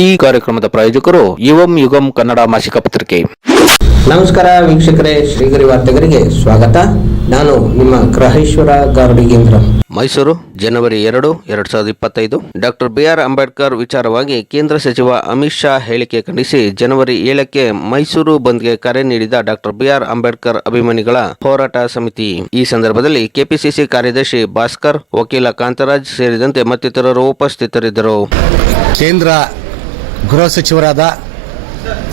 ಈ ಕಾರ್ಯಕ್ರಮದ ಪ್ರಾಯೋಜಕರು ಯುಗಂ ಕನ್ನಡ ಮಾಸಿಕ ಪತ್ರಿಕೆ. ನಮಸ್ಕಾರ ವೀಕ್ಷಕರೇ, ಶ್ರೀಗರಿ ವಾರ್ತೆಗರಿಗೆ ಸ್ವಾಗತ. ನಾನು ನಿಮ್ಮ ಗ್ರಹೇಶ್ವರ ಗಾರ್ಡಿಗೇಂದ್ರ. ಮೈಸೂರು ಜನವರಿ 2, 2025. ಡಾಕ್ಟರ್ BR ಅಂಬೇಡ್ಕರ್ ವಿಚಾರವಾಗಿ ಕೇಂದ್ರ ಸಚಿವ ಅಮಿತ್ ಶಾ ಹೇಳಿಕೆ ಖಂಡಿಸಿ ಜನವರಿ 7ಕ್ಕೆ ಮೈಸೂರು ಬಂದ್ಗೆ ಕರೆ ನೀಡಿದ ಡಾಕ್ಟರ್ BR ಅಂಬೇಡ್ಕರ್ ಅಭಿಮಾನಿಗಳ ಹೋರಾಟ ಸಮಿತಿ. ಈ ಸಂದರ್ಭದಲ್ಲಿ ಕೆಪಿಸಿಸಿ ಕಾರ್ಯದರ್ಶಿ ಭಾಸ್ಕರ್, ವಕೀಲ ಕಾಂತರಾಜ್ ಸೇರಿದಂತೆ ಮತ್ತಿತರರು ಉಪಸ್ಥಿತರಿದ್ದರು. ಕೇಂದ್ರ ಗೃಹ ಸಚಿವರಾದ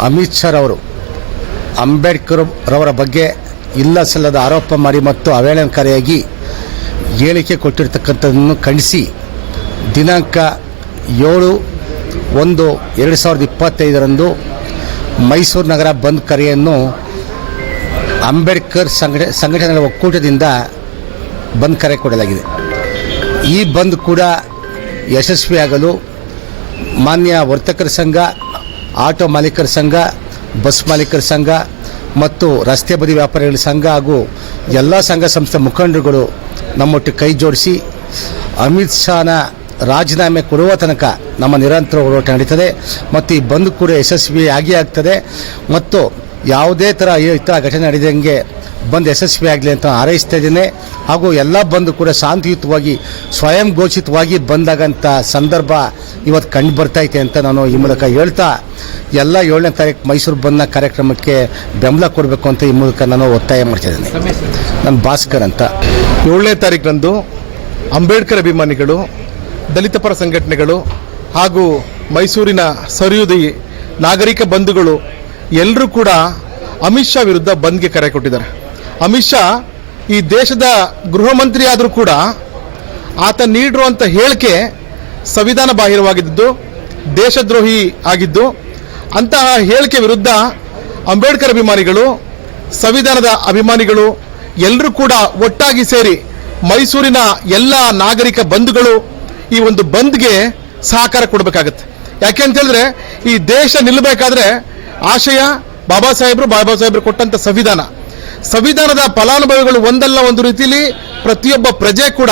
ಅಮಿತ್ ಶಾ ಅವರು ಅಂಬೇಡ್ಕರ್ ರವರ ಬಗ್ಗೆ ಇಲ್ಲ ಸಲ್ಲದ ಆರೋಪ ಮಾಡಿ ಮತ್ತು ಅವಹೇಳನಕಾರಿಯಾಗಿ ಹೇಳಿಕೆ ಕೊಟ್ಟಿರ್ತಕ್ಕಂಥದ್ದನ್ನು ಖಂಡಿಸಿ ದಿನಾಂಕ 7/1/2025 ಮೈಸೂರು ನಗರ ಬಂದ್ ಕರೆಯನ್ನು ಅಂಬೇಡ್ಕರ್ ಸಂಘಟನೆಗಳ ಒಕ್ಕೂಟದಿಂದ ಬಂದ್ ಕರೆ ಕೊಡಲಾಗಿದೆ. ಈ ಬಂದ್ ಕೂಡ ಯಶಸ್ವಿಯಾಗಲು ಮಾನ್ಯ ವರ್ತಕರ ಸಂಘ, ಆಟೋ ಮಾಲೀಕರ ಸಂಘ, ಬಸ್ ಮಾಲೀಕರ ಸಂಘ ಮತ್ತು ರಸ್ತೆ ಬದಿ ವ್ಯಾಪಾರಿಗಳ ಸಂಘ ಹಾಗೂ ಎಲ್ಲ ಸಂಘ ಸಂಸ್ಥೆ ಮುಖಂಡರುಗಳು ನಮ್ಮೊಟ್ಟಿಗೆ ಕೈ ಜೋಡಿಸಿ ಅಮಿತ್ ಶಾನ ರಾಜೀನಾಮೆ ಕೊಡುವ ತನಕ ನಮ್ಮ ನಿರಂತರ ಹೋರಾಟ ನಡೀತದೆ ಮತ್ತು ಈ ಬಂದ್ ಕೂಡ ಯಶಸ್ವಿಯಾಗಿ ಆಗ್ತದೆ ಮತ್ತು ಯಾವುದೇ ಥರ ಇತರ ಘಟನೆ ನಡೆದಂಗೆ ಬಂದ್ ಯಶಸ್ವಿಯಾಗಲಿ ಅಂತ ಹಾರೈಸ್ತಾ ಇದ್ದೇನೆ. ಹಾಗೂ ಎಲ್ಲ ಬಂದ್ ಕೂಡ ಶಾಂತಿಯುತವಾಗಿ ಸ್ವಯಂ ಘೋಷಿತವಾಗಿ ಬಂದಾಗಂಥ ಸಂದರ್ಭ ಇವತ್ತು ಕಂಡು ಬರ್ತೈತೆ ಅಂತ ನಾನು ಈ ಮೂಲಕ ಹೇಳ್ತಾ ಎಲ್ಲ 7ನೇ ತಾರೀಕು ಮೈಸೂರು ಬಂದ್ನ ಕಾರ್ಯಕ್ರಮಕ್ಕೆ ಬೆಂಬಲ ಕೊಡಬೇಕು ಅಂತ ಈ ಮೂಲಕ ನಾನು ಒತ್ತಾಯ ಮಾಡ್ತಿದ್ದೇನೆ. ನಾನು ಭಾಸ್ಕರ್ ಅಂತ. 7ನೇ ತಾರೀಕಿನಂದು ಅಂಬೇಡ್ಕರ್ ಅಭಿಮಾನಿಗಳು, ದಲಿತ ಪರ ಸಂಘಟನೆಗಳು ಹಾಗೂ ಮೈಸೂರಿನ ಸಹೃದಯಿ ನಾಗರಿಕ ಬಂಧುಗಳು ಎಲ್ಲರೂ ಕೂಡ ಅಮಿತ್ ಶಾ ವಿರುದ್ಧ ಬಂದ್ಗೆ ಕರೆ ಕೊಟ್ಟಿದ್ದಾರೆ. ಅಮಿತ್ ಶಾ ಈ ದೇಶದ ಗೃಹ ಮಂತ್ರಿ ಆದರೂ ಕೂಡ ಆತ ನೀಡಿರುವಂಥ ಹೇಳಿಕೆ ಸಂವಿಧಾನ ಬಾಹಿರವಾಗಿದ್ದು, ದೇಶದ್ರೋಹಿ ಆಗಿದ್ದು, ಅಂತಹ ಹೇಳಿಕೆ ವಿರುದ್ಧ ಅಂಬೇಡ್ಕರ್ ಅಭಿಮಾನಿಗಳು, ಸಂವಿಧಾನದ ಅಭಿಮಾನಿಗಳು ಎಲ್ಲರೂ ಕೂಡ ಒಟ್ಟಾಗಿ ಸೇರಿ ಮೈಸೂರಿನ ಎಲ್ಲ ನಾಗರಿಕ ಬಂಧುಗಳು ಈ ಒಂದು ಬಂದ್ಗೆ ಸಹಕಾರ ಕೊಡಬೇಕಾಗತ್ತೆ. ಯಾಕೆ ಅಂತ ಹೇಳಿದ್ರೆ ಈ ದೇಶ ನಿಲ್ಲಬೇಕಾದ್ರೆ ಆಶಯ ಬಾಬಾ ಸಾಹೇಬರು ಕೊಟ್ಟಂತ ಸಂವಿಧಾನದ ಫಲಾನುಭವಿಗಳು ಒಂದಲ್ಲ ಒಂದು ರೀತಿಯಲ್ಲಿ ಪ್ರತಿಯೊಬ್ಬ ಪ್ರಜೆ ಕೂಡ,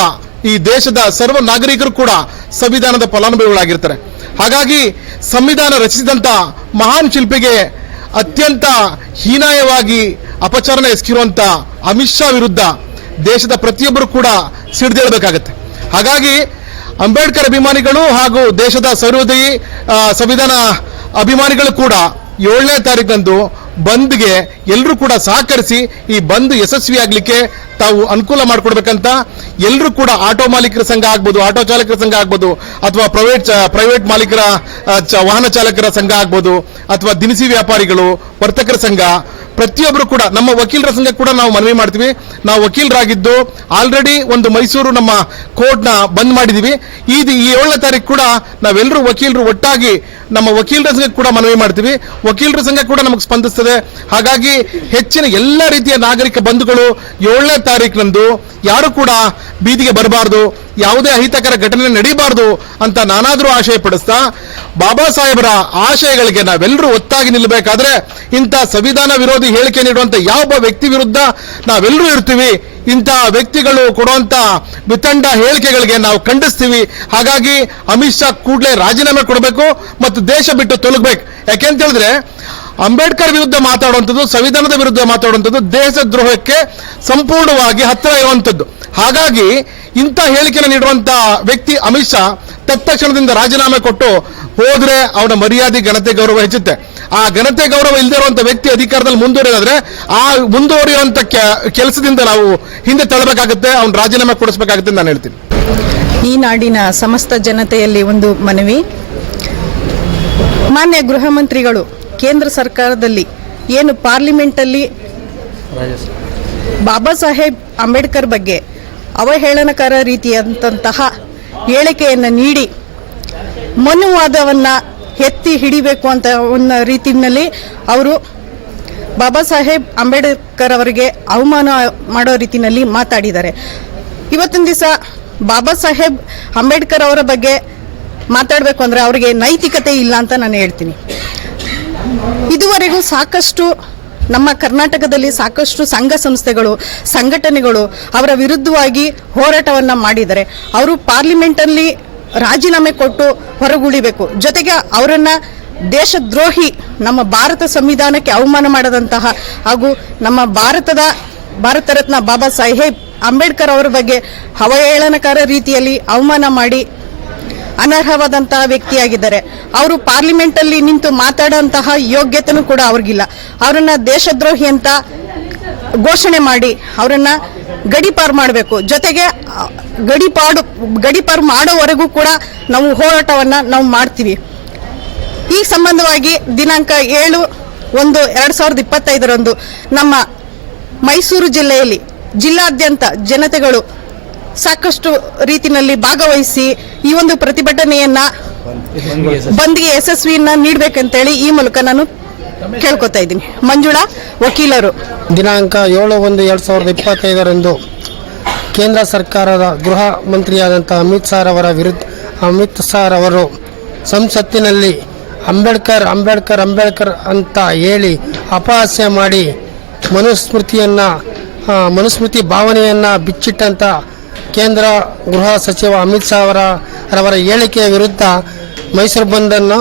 ಈ ದೇಶದ ಸರ್ವ ನಾಗರಿಕರು ಕೂಡ ಸಂವಿಧಾನದ ಫಲಾನುಭವಿಗಳಾಗಿರ್ತಾರೆ. ಹಾಗಾಗಿ ಸಂವಿಧಾನ ರಚಿಸಿದಂತ ಮಹಾನ್ ಶಿಲ್ಪಿಗೆ ಅತ್ಯಂತ ಹೀನಾಯವಾಗಿ ಅಪಚಾರಣ ಎಸಗಿರುವಂತ ಅಮಿತ್ ಶಾ ವಿರುದ್ಧ ದೇಶದ ಪ್ರತಿಯೊಬ್ಬರು ಕೂಡ ಸಿಡಿದೇಳಬೇಕಾಗತ್ತೆ. ಹಾಗಾಗಿ ಅಂಬೇಡ್ಕರ್ ಅಭಿಮಾನಿಗಳು ಹಾಗೂ ದೇಶದ ಸಹೃದಯಿ ಸಂವಿಧಾನ ಅಭಿಮಾನಿಗಳು ಕೂಡ 7ನೇ ತಾರೀಕಂದು ಬಂದ್ಗೆ ಎಲ್ಲರೂ ಕೂಡ ಸಹಕರಿಸಿ ಈ ಬಂದ್ ಯಶಸ್ವಿ ಆಗ್ಲಿಕ್ಕೆ ತಾವು ಅನುಕೂಲ ಮಾಡಿಕೊಡ್ಬೇಕಂತ ಎಲ್ಲರೂ ಕೂಡ ಆಟೋ ಮಾಲೀಕರ ಸಂಘ ಆಗ್ಬೋದು, ಆಟೋ ಚಾಲಕರ ಸಂಘ ಆಗ್ಬೋದು, ಅಥವಾ ಪ್ರೈವೇಟ್ ಮಾಲೀಕರ ವಾಹನ ಚಾಲಕರ ಸಂಘ ಆಗ್ಬೋದು, ಅಥವಾ ದಿನಸಿ ವ್ಯಾಪಾರಿಗಳು, ವರ್ತಕರ ಸಂಘ, ಪ್ರತಿಯೊಬ್ಬರು ಕೂಡ ನಮ್ಮ ವಕೀಲರ ಸಂಘ ಕೂಡ ನಾವು ಮನವಿ ಮಾಡ್ತೀವಿ. ನಾವು ವಕೀಲರಾಗಿದ್ದು ಆಲ್ರೆಡಿ ಒಂದು ಮೈಸೂರು ನಮ್ಮ ಕೋರ್ಟ್ನ ಬಂದ್ ಮಾಡಿದೀವಿ. ಈ 7ನೇ ತಾರೀಕು ಕೂಡ ನಾವೆಲ್ಲರೂ ವಕೀಲರು ಒಟ್ಟಾಗಿ ನಮ್ಮ ವಕೀಲರ ಸಂಘ ಕೂಡ ಮನವಿ ಮಾಡ್ತೀವಿ. ವಕೀಲರ ಸಂಘ ಕೂಡ ನಮಗೆ ಸ್ಪಂದಿಸ್ತದೆ. ಹಾಗಾಗಿ ಹೆಚ್ಚಿನ ಎಲ್ಲ ರೀತಿಯ ನಾಗರಿಕ ಬಂಧುಗಳು 7ನೇ ತಾರೀಕಿನಂದು ಯಾರು ಕೂಡ ಬೀದಿಗೆ ಬರಬಾರ್ದು, ಯಾವುದೇ ಅಹಿತಕರ ಘಟನೆ ನಡೀಬಾರ್ದು ಅಂತ ನಾನಾದರೂ ಆಶಯ ಪಡಿಸ್ತಾ, ಬಾಬಾ ಸಾಹೇಬರ ಆಶಯಗಳಿಗೆ ನಾವೆಲ್ಲರೂ ಒತ್ತಾಗಿ ನಿಲ್ಲಬೇಕಾದ್ರೆ ಇಂಥ ಸಂವಿಧಾನ ವಿರೋಧಿ ಹೇಳಿಕೆ ನೀಡುವಂತ ಯಾವ ವ್ಯಕ್ತಿ ವಿರುದ್ಧ ನಾವೆಲ್ಲರೂ ಇರ್ತೀವಿ. ಇಂತಹ ವ್ಯಕ್ತಿಗಳು ಕೊಡುವಂತ ವಿತಂಡ ಹೇಳಿಕೆಗಳಿಗೆ ನಾವು ಖಂಡಿಸ್ತೀವಿ. ಹಾಗಾಗಿ ಅಮಿತ್ ಶಾ ಕೂಡಲೇ ರಾಜೀನಾಮೆ ಕೊಡಬೇಕು ಮತ್ತು ದೇಶ ಬಿಟ್ಟು ತೊಲಗಬೇಕು. ಯಾಕೆಂತ ಹೇಳಿದ್ರೆ ಅಂಬೇಡ್ಕರ್ ವಿರುದ್ಧ ಮಾತಾಡುವಂಥದ್ದು, ಸಂವಿಧಾನದ ವಿರುದ್ಧ ಮಾತಾಡುವಂಥದ್ದು ದೇಶದ್ರೋಹಕ್ಕೆ ಸಂಪೂರ್ಣವಾಗಿ ಹತ್ತಿರ ಇರುವಂಥದ್ದು. ಹಾಗಾಗಿ ಇಂಥ ಹೇಳಿಕೆಯನ್ನು ನೀಡುವಂತ ವ್ಯಕ್ತಿ ಅಮಿತ್ ಶಾ ತತ್ಕ್ಷಣದಿಂದ ರಾಜೀನಾಮೆ ಕೊಟ್ಟು ಹೋದ್ರೆ ಅವನ ಮರ್ಯಾದೆ, ಘನತೆ, ಗೌರವ ಹೆಚ್ಚುತ್ತೆ. ಆ ಘನತೆ ಗೌರವ ಇಲ್ಲದೆ ಇರುವಂತ ವ್ಯಕ್ತಿ ಅಧಿಕಾರದಲ್ಲಿ ಮುಂದುವರಿಯೋದಾದ್ರೆ ಆ ಮುಂದುವರಿಯುವಂತ ಕೆಲಸದಿಂದ ನಾವು ಹಿಂದೆ ತಳ್ಳಬೇಕಾಗುತ್ತೆ, ಅವನು ರಾಜೀನಾಮೆ ಕೊಡಿಸಬೇಕಾಗುತ್ತೆ ನಾನು ಹೇಳ್ತೀನಿ. ಈ ನಾಡಿನ ಸಮಸ್ತ ಜನತೆಯಲ್ಲಿ ಒಂದು ಮನವಿ. ಮಾನ್ಯ ಗೃಹ ಮಂತ್ರಿಗಳು ಕೇಂದ್ರ ಸರ್ಕಾರದಲ್ಲಿ ಏನು ಪಾರ್ಲಿಮೆಂಟಲ್ಲಿ ಬಾಬಾ ಸಾಹೇಬ್ ಅಂಬೇಡ್ಕರ್ ಬಗ್ಗೆ ಅವಹೇಳನಕಾರ ರೀತಿಯಂತಹ ಹೇಳಿಕೆಯನ್ನು ನೀಡಿ ಮನುವಾದವನ್ನು ಎತ್ತಿ ಹಿಡಿಬೇಕು ಅಂತ ಒಂದು ರೀತಿಯಲ್ಲಿ ಅವರು ಬಾಬಾ ಸಾಹೇಬ್ ಅಂಬೇಡ್ಕರ್ ಅವರಿಗೆ ಅವಮಾನ ಮಾಡೋ ರೀತಿಯಲ್ಲಿ ಮಾತಾಡಿದ್ದಾರೆ. ಇವತ್ತಿನ ದಿವಸ ಬಾಬಾ ಸಾಹೇಬ್ ಅಂಬೇಡ್ಕರ್ ಅವರ ಬಗ್ಗೆ ಮಾತಾಡಬೇಕು ಅಂದರೆ ಅವರಿಗೆ ನೈತಿಕತೆ ಇಲ್ಲ ಅಂತ ನಾನು ಹೇಳ್ತೀನಿ. ಇದುವರೆಗೂ ಸಾಕಷ್ಟು ನಮ್ಮ ಕರ್ನಾಟಕದಲ್ಲಿ ಸಾಕಷ್ಟು ಸಂಘ ಸಂಸ್ಥೆಗಳು, ಸಂಘಟನೆಗಳು ಅವರ ವಿರುದ್ಧವಾಗಿ ಹೋರಾಟವನ್ನು ಮಾಡಿದ್ದಾರೆ. ಅವರು ಪಾರ್ಲಿಮೆಂಟಲ್ಲಿ ರಾಜೀನಾಮೆ ಕೊಟ್ಟು ಹೊರಗುಳಿಬೇಕು. ಜೊತೆಗೆ ಅವರನ್ನ ದೇಶದ್ರೋಹಿ, ನಮ್ಮ ಭಾರತ ಸಂವಿಧಾನಕ್ಕೆ ಅವಮಾನ ಮಾಡದಂತಹ ಹಾಗೂ ನಮ್ಮ ಭಾರತ ರತ್ನ ಬಾಬಾ ಸಾಹೇಬ್ ಅಂಬೇಡ್ಕರ್ ಅವರ ಬಗ್ಗೆ ಅವಹೇಳನಕಾರ ರೀತಿಯಲ್ಲಿ ಅವಮಾನ ಮಾಡಿ ಅನರ್ಹವಾದಂತಹ ವ್ಯಕ್ತಿಯಾಗಿದ್ದಾರೆ. ಅವರು ಪಾರ್ಲಿಮೆಂಟ್ ಅಲ್ಲಿ ನಿಂತು ಮಾತಾಡುವಂತಹ ಯೋಗ್ಯತೆನೂ ಕೂಡ ಅವ್ರಿಗಿಲ್ಲ. ಅವರನ್ನ ದೇಶದ್ರೋಹಿ ಅಂತ ಘೋಷಣೆ ಮಾಡಿ ಅವರನ್ನ ಗಡೀಪಾರು ಮಾಡಬೇಕು. ಜೊತೆಗೆ ಗಡೀಪಾರು ಮಾಡೋವರೆಗೂ ಕೂಡ ನಾವು ಹೋರಾಟವನ್ನ ನಾವು ಮಾಡ್ತೀವಿ. ಈ ಸಂಬಂಧವಾಗಿ ದಿನಾಂಕ 7/1/2025 ನಮ್ಮ ಮೈಸೂರು ಜಿಲ್ಲೆಯಲ್ಲಿ ಜಿಲ್ಲಾದ್ಯಂತ ಜನತೆಗಳು ಸಾಕಷ್ಟು ರೀತಿಯಲ್ಲಿ ಭಾಗವಹಿಸಿ ಈ ಒಂದು ಪ್ರತಿಭಟನೆಯನ್ನ ಬಂದ್ಗೆ ಯಶಸ್ವಿಯನ್ನ ನೀಡಬೇಕಂತೇಳಿ ಈ ಮೂಲಕ ನಾನು ಕೇಳ್ಕೊತಾ ಇದ್ದೀನಿ. ಮಂಜುಳಾ, ವಕೀಲರು. ದಿನಾಂಕ 7/1/2025 ಕೇಂದ್ರ ಸರ್ಕಾರದ ಗೃಹ ಮಂತ್ರಿಯಾದಂಥ ಅಮಿತ್ ಶಾ ಅವರು ಸಂಸತ್ತಿನಲ್ಲಿ ಅಂಬೇಡ್ಕರ್ ಅಂತ ಹೇಳಿ ಅಪಹಾಸ್ಯ ಮಾಡಿ ಮನುಸ್ಮೃತಿ ಭಾವನೆಯನ್ನು ಬಿಚ್ಚಿಟ್ಟಂಥ ಕೇಂದ್ರ ಗೃಹ ಸಚಿವ ಅಮಿತ್ ಶಾ ಅವರ ಹೇಳಿಕೆಯ ವಿರುದ್ಧ ಮೈಸೂರು ಬಂದನ್ನು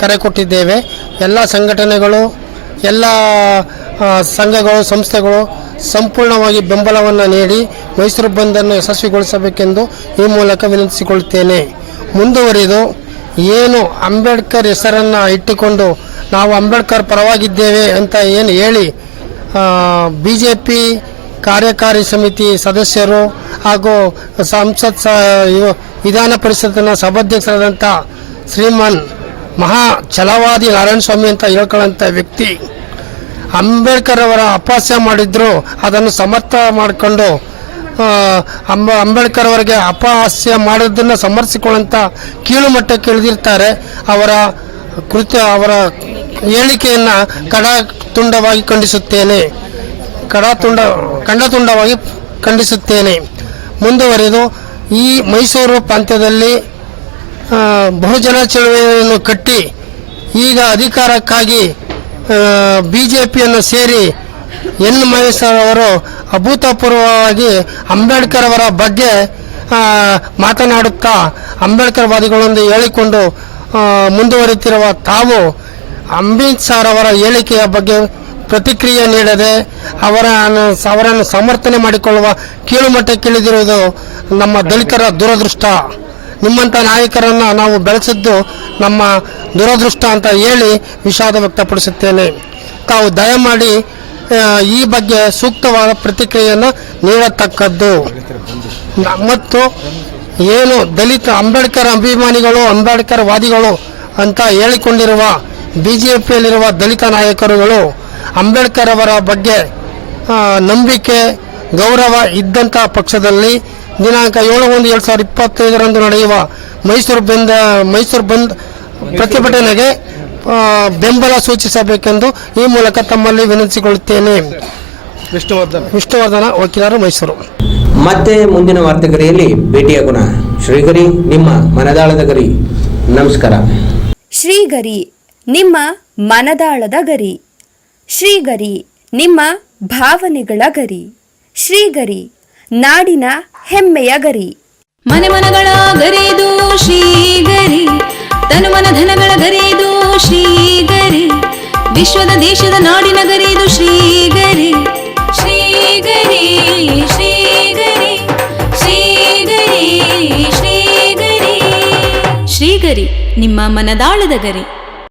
ಕರೆ ಕೊಟ್ಟಿದ್ದೇವೆ. ಎಲ್ಲ ಸಂಘಟನೆಗಳು, ಎಲ್ಲ ಸಂಘಗಳು, ಸಂಸ್ಥೆಗಳು ಸಂಪೂರ್ಣವಾಗಿ ಬೆಂಬಲವನ್ನು ನೀಡಿ ಮೈಸೂರು ಬಂದನ್ನು ಯಶಸ್ವಿಗೊಳಿಸಬೇಕೆಂದು ಈ ಮೂಲಕ ವಿನಂತಿಸಿಕೊಳ್ಳುತ್ತೇನೆ. ಮುಂದುವರಿದು ಏನು ಅಂಬೇಡ್ಕರ್ ಹೆಸರನ್ನು ಇಟ್ಟುಕೊಂಡು ನಾವು ಅಂಬೇಡ್ಕರ್ ಪರವಾಗಿದ್ದೇವೆ ಅಂತ ಏನು ಹೇಳಿ BJP ಕಾರ್ಯಕಾರಿ ಸಮಿತಿ ಸದಸ್ಯರು ಹಾಗೂ ವಿಧಾನ ಪರಿಷತ್ತಿನ ಸಭಾಧ್ಯಕ್ಷರಾದಂಥ ಶ್ರೀಮಾನ್ ಮಹಾ ಛಲವಾದಿ ನಾರಾಯಣಸ್ವಾಮಿ ಅಂತ ಹೇಳ್ಕೊಳ್ಳೋಂಥ ವ್ಯಕ್ತಿ ಅಂಬೇಡ್ಕರ್ ಅವರ ಅಪಹಾಸ್ಯ ಮಾಡಿದ್ರು ಅದನ್ನು ಸಮರ್ಥ ಮಾಡಿಕೊಂಡು ಅಂಬೇಡ್ಕರ್ ಅವರಿಗೆ ಅಪಹಾಸ್ಯ ಮಾಡೋದನ್ನು ಸಮರ್ಥಿಸಿಕೊಳ್ಳುವಂಥ ಕೀಳು ಮಟ್ಟಕ್ಕೆ ಇಳಿದಿರ್ತಾರೆ. ಅವರ ಹೇಳಿಕೆಯನ್ನು ಖಂಡತುಂಡವಾಗಿ ಖಂಡಿಸುತ್ತೇನೆ. ಮುಂದುವರೆದು ಈ ಮೈಸೂರು ಪ್ರಾಂತ್ಯದಲ್ಲಿ ಬಹುಜನ ಚಳವಳಿಯನ್ನು ಕಟ್ಟಿ ಈಗ ಅಧಿಕಾರಕ್ಕಾಗಿ BJPಯನ್ನು ಸೇರಿ ಮಹೇಶ್ವರ್ ಅವರು ಅಭೂತಪೂರ್ವವಾಗಿ ಅಂಬೇಡ್ಕರ್ ಅವರ ಬಗ್ಗೆ ಮಾತನಾಡುತ್ತಾ ಅಂಬೇಡ್ಕರ್ ವಾದಿಗಳೊಂದು ಹೇಳಿಕೊಂಡು ಮುಂದುವರಿತಿರುವ ತಾವು ಅಮಿತ್ ಶಾ ಅವರ ಹೇಳಿಕೆಯ ಬಗ್ಗೆ ಪ್ರತಿಕ್ರಿಯೆ ನೀಡದೆ ಅವರನ್ನು ಸಮರ್ಥನೆ ಮಾಡಿಕೊಳ್ಳುವ ಕೀಳುಮಟ್ಟಕ್ಕಿಳಿದಿರುವುದು ನಮ್ಮ ದಲಿತರ ದುರದೃಷ್ಟ. ನಿಮ್ಮಂಥ ನಾಯಕರನ್ನು ನಾವು ಬೆಳೆಸಿದ್ದು ನಮ್ಮ ದುರದೃಷ್ಟ ಅಂತ ಹೇಳಿ ವಿಷಾದ ವ್ಯಕ್ತಪಡಿಸುತ್ತೇನೆ. ತಾವು ದಯಮಾಡಿ ಈ ಬಗ್ಗೆ ಸೂಕ್ತವಾದ ಪ್ರತಿಕ್ರಿಯೆಯನ್ನು ನೀಡತಕ್ಕದ್ದು. ಮತ್ತು ಏನು ದಲಿತ ಅಂಬೇಡ್ಕರ್ ಅಭಿಮಾನಿಗಳು, ಅಂಬೇಡ್ಕರ್ ವಾದಿಗಳು ಅಂತ ಹೇಳಿಕೊಂಡಿರುವ BJPಯಲ್ಲಿರುವ ದಲಿತ ನಾಯಕರುಗಳು ಅಂಬೇಡ್ಕರ್ ಅವರ ಬಗ್ಗೆ ನಂಬಿಕೆ, ಗೌರವ ಇದ್ದಂಥ ಪಕ್ಷದಲ್ಲಿ ದಿನಾಂಕ 7/1/2025 ನಡೆಯುವ ಮೈಸೂರು ಬಂದ್ ಪ್ರತಿಭಟನೆಗೆ ಬೆಂಬಲ ಸೂಚಿಸಬೇಕೆಂದು ಈ ಮೂಲಕ ತಮ್ಮಲ್ಲಿ ವಿನಂತಿಸಿಕೊಳ್ಳುತ್ತೇನೆ. ವಿಷ್ಣುವರ್ಧನ, ವಕೀಲರು, ಮೈಸೂರು. ಮತ್ತೆ ಮುಂದಿನ ವಾರ್ತೆಗರಿಯಲ್ಲಿ ಭೇಟಿಯಾಗೋಣ. ಶ್ರೀಗರಿ, ನಿಮ್ಮ ಮನದಾಳದ ಗರಿ. ನಮಸ್ಕಾರ. ಶ್ರೀಗರಿ, ನಿಮ್ಮ ಮನದಾಳದ ಗರಿ. ಶ್ರೀಗರಿ, ನಿಮ್ಮ ಭಾವನೆಗಳ ಗರಿ. ಶ್ರೀಗರಿ, ನಾಡಿನ ಹೆಮ್ಮೆಯ ಗರಿ. ಮನೆಮನಗಳ ಗರಿದು ಶ್ರೀಗರಿ, ತನುಮನ ಧನಗಳ ಗರಿದು ಶ್ರೀಗರಿ, ವಿಶ್ವದ ದೇಶದ ನಾಡಿನ ಗರಿದು ಶ್ರೀಗರಿ. ಶ್ರೀಗರಿ ಶ್ರೀಗರಿ ಶ್ರೀಗರಿ ಶ್ರೀಗರಿ ಶ್ರೀಗರಿ, ನಿಮ್ಮ ಮನದಾಳದ ಗರಿ.